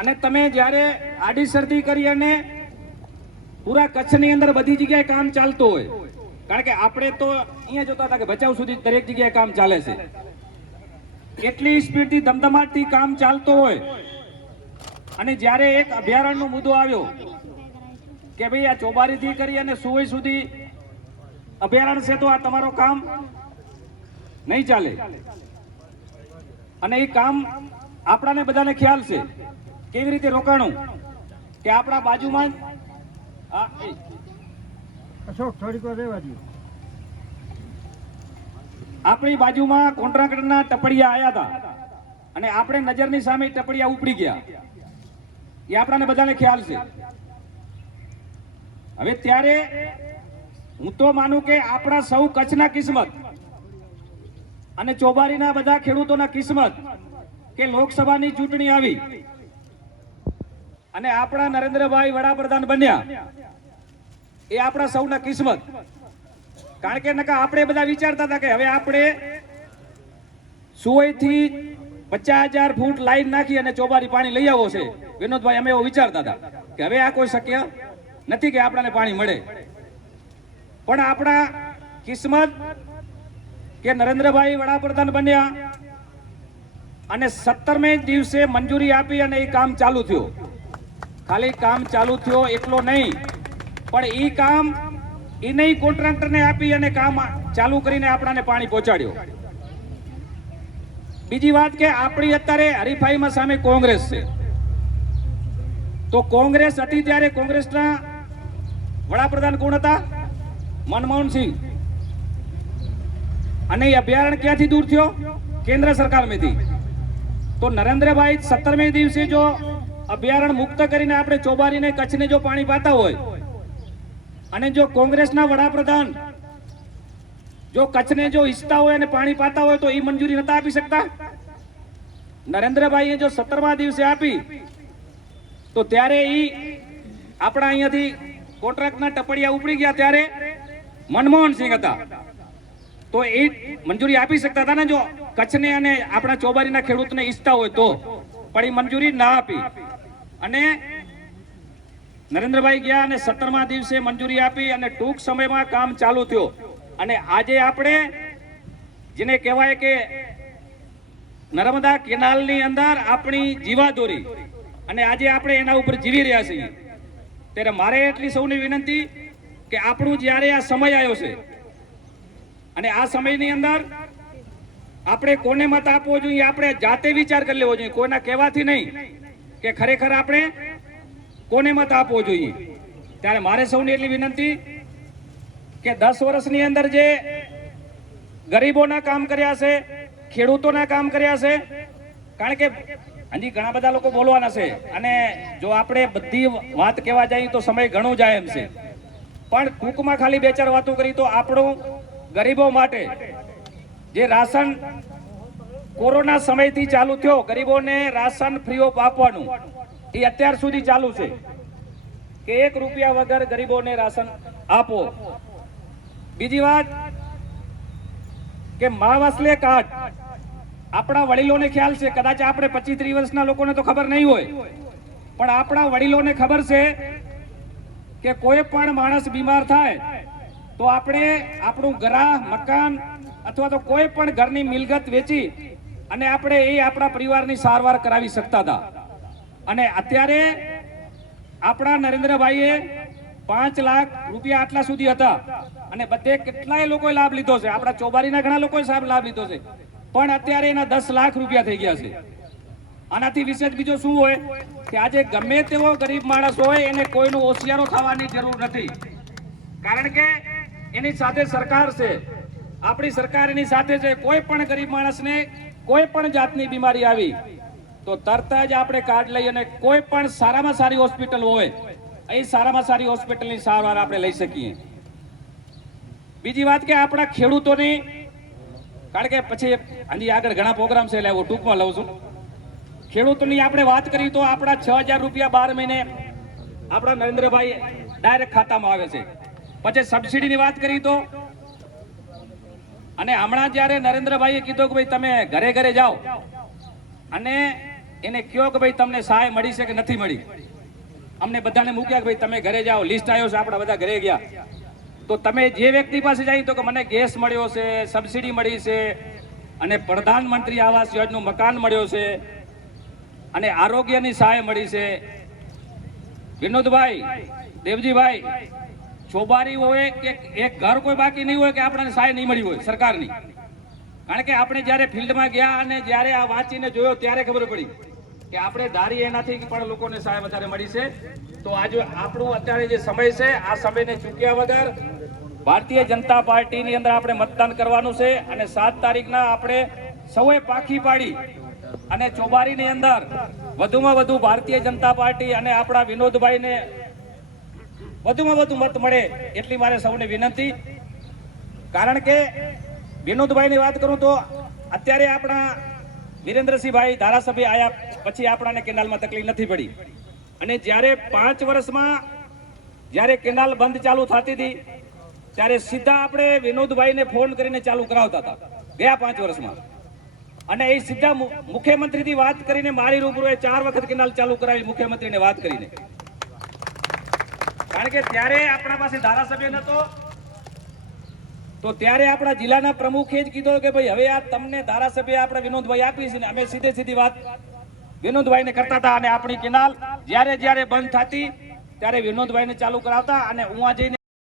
અને તમે જ્યારે આડી શરતી કરી અને પૂરા કચ્છની અંદર બધી જગ્યાએ કામ ચાલતું હોય, કારણ કે આપણે તો અહીંયા જોતા હતા કે ભચાઉ સુધી દરેક જગ્યાએ કામ ચાલે છે. એટલી સ્પીડથી ધમધમાટથી કામ ચાલતું હોય. અને જ્યારે એક અભયારણ્યનો મુદ્દો આવ્યો કે ભાઈ આ ચોબારીથી કરી અને સુવઈ સુધી અભયારણ્ય છે તો આ તમારો કામ નહીં ચાલે. અને એ કામ આપણાને બધાને ખ્યાલ છે. કેવી રીતે રોકાણું? કે આપણા બાજુમાં અશોક થોડીક વાર રહેવા દો આપણી બાજુમાં કોન્ટ્રાક્ટરના ટપડિયા આવ્યા હતા. અને આપણે નજરની સામે ટપડિયા ઉપડી ગયા. એ આપણાને બધાને ખ્યાલ છે. હવે ત્યારે હું તો માનું કે આપણા સૌ કચ્છના કિસ્મત અને ચોબારીના બધા ખેડૂતોના કિસ્મત કે લોકસભાની ચૂંટણી આવી. અને આપણા નરેન્દ્રભાઈ વડાપ્રધાન બન્યા. એ આપણા સૌના કિસ્મત. કારણ કે નકા આપણે બધા વિચારતા હતા કે હવે આપણે સુવઈથી પચાસ હજાર ફૂટ લાઈન નાખી અને ચોબારી પાણી લઈ આવો છે. વિનોદભાઈ, અમે એવો વિચારતા હતા કે હવે આ કોઈ શક્ય નથી કે આપણને પાણી મળે. પણ આપણા કિસ્મત કે નરેન્દ્રભાઈ વડાપ્રધાન બન્યા અને સત્તરમે દિવસે મંજૂરી આપી અને એ કામ ચાલુ થયું. ખાલી કામ ચાલુ થયો એટલો નહીં. પણ એ કામ એ નહીં કોન્ટ્રાક્ટરને આપી અને કામ ચાલુ કરીને આપણાને પાણી પહોંચાડ્યો. બીજી વાત કે આપણી અત્યારે હરીફાઈમાં સામે કોંગ્રેસ છે. તો કોંગ્રેસ હતી ત્યારે કોંગ્રેસના વડાપ્રધાન કોણ હતા? મનમોહનસિંહ અને એ અભયારણ્ય ક્યાંથી દૂર થયો? કેન્દ્ર સરકારમાંથી તો નરેન્દ્રભાઈ સત્તરમે દિવસે જો અભયારણ્ય મુક્ત કરીને આપણે ચોબારીને કચ્છને જો પાણી પાતા હોય, અને જો કોંગ્રેસના વડાપ્રધાન જો કચ્છને જો ઈચ્છતા હોય અને પાણી પાતા હોય, તો એ મંજૂરી નતા આપી શકતા? નરેન્દ્રભાઈએ જો સત્તરમા દિવસે આપી, તો ત્યારે એ આપણા અહીંયાથી કોન્ટ્રાક્ટના ટપડિયા ઉપડી ગયા ત્યારે મનમોહન સિંહ હતા. તો એ મંજૂરી આપી શકતા હતા ને જો કચ્છને અને આપણા ચોબારીના ખેડૂતને ઈચ્છતા હોય તો, પણ એ મંજૂરી ના આપી. અને નરેન્દ્રભાઈ ગયા અને સત્તરમા દિવસે મંજૂરી આપી અને ટૂંક સમયમાં કામ ચાલુ થયો. અને આજે આપણે જેને કહેવાય કે નર્મદા કેનાલની અંદર આપણી જીવાદોરી અને આજે આપણે એના ઉપર જીવી રહ્યા છીએ. ત્યારે મારે એટલી સૌની વિનંતી કે આપણું જ્યારે આ સમય આવ્યો છે, અને આ સમયની અંદર આપણે કોને મત આપવો જોઈએ, આપણે જાતે વિચાર કરી લેવો જોઈએ, કોઈના કહેવાથી નહીં. કે ખરેખર આપણે કોને મત આપવો જોઈએ? ત્યારે મારે સૌને એટલી વિનંતી કે દસ વર્ષની અંદર જે ગરીબોના કામ કર્યા છે, ખેડૂતોના કામ કર્યા છે, કારણ કે હજી ઘણા બધા લોકો બોલવાના છે, અને જો આપણે બધી વાત કહેવા જઈએ તો સમય ઘણું જાય એમ છે. પણ ટૂંકમાં ખાલી બે ચાર વાતો કરી તો આપણું ગરીબો માટે જે રાશન કોરોના સમયથી ચાલુ થયો. ગરીબોને રાશન ફ્રી ઓફ આપવાનું. એ અત્યાર સુધી ચાલુ છે. કે એક રૂપિયા વગર ગરીબોને રાશન આપો. બીજી વાત કે મા વસલે કાર્ડ આપણા વડીલોને ખ્યાલ છે. કદાચ આપણે પચીસ ત્રીસ વર્ષના લોકોને તો ખબર નહીં હોય. પણ આપણા વડીલોને ખબર છે કે કોઈ પણ માણસ બીમાર થાય તો આપણે આપણું ઘરા મકાન અથવા તો કોઈ પણ ઘરની મિલકત વેચી અને આપણે એ આપણા પરિવારની સારવાર કરાવી શકતા હતા. અને અત્યારે આપણા નરેન્દ્રભાઈએ પાંચ લાખ રૂપિયા આટલા સુધી હતા. અને બધે કેટલાય લોકોએ લાભ લીધો છે. આપણા ચોબારીના ઘણા લોકોએ સાહેબ લાભ લીધો છે. પણ અત્યારે એના દસ લાખ રૂપિયા થઈ ગયા છે. આનાથી વિશેષ બીજો શું હોય કે આજે ગમે તેવો ગરીબ માણસ હોય, એને કોઈનો હોશિયારો થવાની જરૂર નથી. કારણ કે એની સાથે સરકાર છે. આપણી સરકાર એની સાથે છે. કોઈ પણ ગરીબ માણસને કોઈ પણ જાતની બીમારી આવી, તો તરત જ આપણે કાર્ડ લઈ અને કોઈ પણ સારામાં સારી હોસ્પિટલ હોય, એ સારામાં સારી હોસ્પિટલની સારવાર આપણે લઈ શકીએ. બીજી વાત કે આપણા ખેડૂતોની, કારણ કે પછી આની આગળ ઘણા પ્રોગ્રામ છે એટલે હું ટૂંકમાં લઉં છું. ખેડૂતોની આપણે વાત કરી તો આપણા છ હજાર રૂપિયા બાર મહિને આપણા નરેન્દ્રભાઈ ડાયરેક્ટ ખાતામાં આવે છે. પછી સબસિડીની વાત કરી તો અને હમણાં જ્યારે નરેન્દ્રભાઈએ કીધું કે ભાઈ તમે ઘરે ઘરે જાઓ, અને એને કયો કે ભાઈ તમને સહાય મળી છે કે નથી મળી? અમને બધાને મૂક્યા કે ભાઈ તમે ઘરે જાઓ, લિસ્ટ આવ્યો છે, આપણા બધા ઘરે ગયા. તો તમે જે વ્યક્તિ પાસે જાય તો કે મને ગેસ મળ્યો છે, સબસિડી મળી છે, અને પ્રધાનમંત્રી આવાસ યોજનાનું મકાન મળ્યો છે, અને આરોગ્યની સહાય મળી છે. વિનોદભાઈ, દેવજીભાઈ ચોબારી હોય કે એક ઘર કોઈ બાકી નહીં હોય કે આપણને સહાય નહીં મળી હોય સરકારની. કારણ કે આપણે જ્યારે ફિલ્ડમાં ગયા અને જ્યારે આ વાંચીને જોયો ત્યારે ખબર પડી કે આપણે ધારી એનાથી પણ લોકોને સહાય વધારે મળી છે. તો આજે આપણું અત્યારે જે સમય છે, આ સમયને ચૂક્યા વગર ભારતીય જનતા પાર્ટીની અંદર આપણે મતદાન કરવાનું છે અને સાત તારીખના આપણે સૌએ પાખી પાડી અને ચોબારીની અંદર વધુમાં વધુ ભારતીય જનતા પાર્ટી અને આપણા વિનોદભાઈને વધુમાં વધુ મત મળે એટલી મારે સૌને વિનંતી. કારણ કે વિનોદભાઈની વાત કરું તો અત્યારે આપણા વિરેન્દ્રસિંહભાઈ ધારાસભ્ય આયા પછી આપણાને કેનાલમાં તકલીફ નથી પડી. અને જ્યારે પાંચ વર્ષમાં જ્યારે કેનાલ બંધ ચાલુ થતી હતી, ત્યારે સીધા આપણે વિનોદભાઈને ફોન કરીને ચાલુ કરાવતા હતા, ગયા પાંચ વર્ષમાં. અને એ સીધા મુખ્યમંત્રીથી વાત કરીને મારી રૂબરૂએ ચાર વખત કેનાલ ચાલુ કરાવી, મુખ્યમંત્રીને વાત કરીને. કારણ કે ત્યારે આપણા પાસે ધારાસભ્ય નતો, તો ત્યારે આપણા જિલ્લાના પ્રમુખે જ કીધો કે ભાઈ, હવે આ તમને ધારાસભ્ય આપણે વિનોદભાઈ આપી છે ને અમે સીધે સીધી વાત વિનોદભાઈને કરતા હતા અને આપણી કેનાલ જ્યારે જ્યારે બંધ થતી, ત્યારે વિનોદભાઈને ચાલુ કરાવતા અને ઉવા જઈને